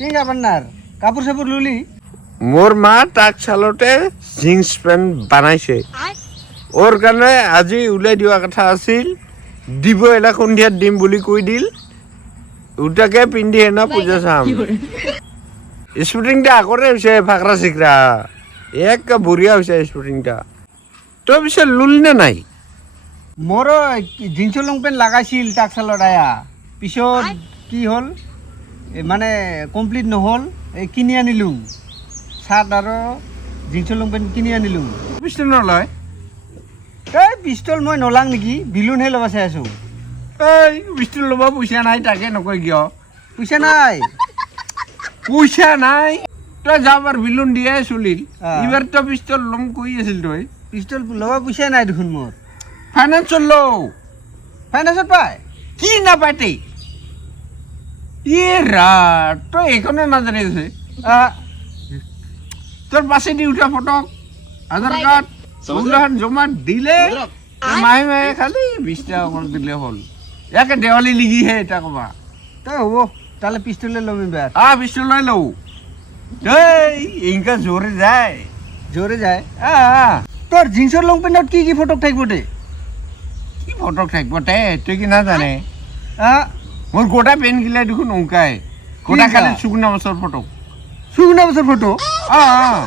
কেঙ্গা পান্নাৰ কাপড় চাপড় লুলি মোৰ মা তাক চালতে জিন্স পেন্ট বানাইছে ওৰ কাৰণে আজি উলাই দিয়া কথা আছিল দিব এটা সন্ধিয়াত দিম বুলি কৈ দিল উটাকে পিন্ধি হেনা পূজা চাম স্পৰ্টিংটা আগৰে হৈছে ফাকৰা চিকৰা এক বঢ়িয়া হৈছে স্পৰ্টিংটা তই পিছে লুল নে নাই মোর জিন্স লং পেন্ট লাগাইছিল তাক চালত আয়া পিছত কি হল মানে কমপ্লিট নহল কিনি আনিলুম শার্ট আর জিন্স লং পেন্ট কিনি আনিলুম পিছে নলয় এই পিষ্টল মই নলাং নেকি বিলুনহে ল'ব চাই আছো এই পিষ্টল ল'ব পইচা নাই তাকে নকয় কিয় পইচা নাই পইচা নাই তই যাবাৰ বিলুন দিয়ে চলিল অ। এইবাৰ তই পিষ্টল ল'ম কৈ আছিল তই পিষ্টল ল'ব পইচা নাই দেখোন মোৰ ফাইনেন্সত লওঁ ফাইনেন্সত পায় কি নাপাতে ৰা তই এইখনে নাজানে আছে তোর পাশে দি উঠা ফটো আধার কার্ড ওগুলান জমা দিলে মাহে মাহে খালি 20 টাকা করে দিলে হল একে দেওয়ালি লিগি হে এটা কবা তাই হ'ব তাহলে পিষ্টলে ল'ম এবাৰ পিস্তল লৈ লও এই ইনকা জোৰে যায় জোৰে যায় আহ তোৰ জিন্সৰ লং পেন্টত কি কি ফটো থাকিব দে কি ফটো থাকবো তে তুই কি না জানে আহ মোর গোটা পেন গিলা দেখুন উঙ্কায় গোটা কি খালি যা? সুগুনা বছর ফটো সুগুনা বছৰ ফটো আহ